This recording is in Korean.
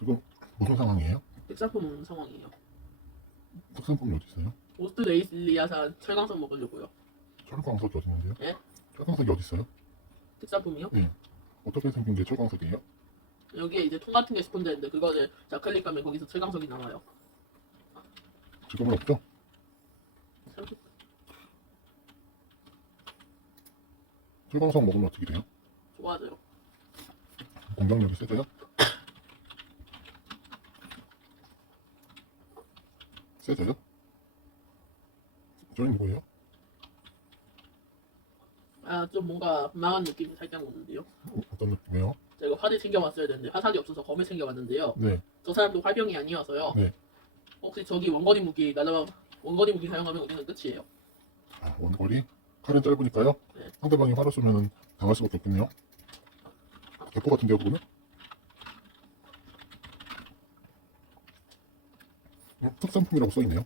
지금 무슨 상황이에요? 백사품 상황이에요. 특산품이 어디 있어요? 오스트레일리아산 철강석 먹으려고요. 철광석이 어디 있는데요? 예? 철광석이 어디 있어요? 특산품이요? 어떻게 생긴 게 철광석이에요? 여기에 이제 통 같은 게 스폰져 있는데 그거를 자 클릭하면 거기서 철강석이 나와요. 지금은 없죠? 철광석 먹으면 어떻게 돼요? 좋아져요. 공격력이 세져요? 세져요? 저희는 뭐예요? 아 좀 뭔가 망한 느낌이 살짝 오는데요. 어, 어떤 느낌이에요? 제가 화를 챙겨왔어야 되는데 화살이 없어서 검을 챙겨왔는데요. 네, 저 사람도 활병이 아니어서요. 네. 혹시 저기 원거리 무기 날아가 원거리 무기 사용하면 우리는 끝이에요. 아, 원거리 칼은 짧으니까요. 네. 상대방이 활을 쏘면 당할 수밖에 없겠네요. 대포 같은데요, 그거는? 어, 특산품이라고 써있네요.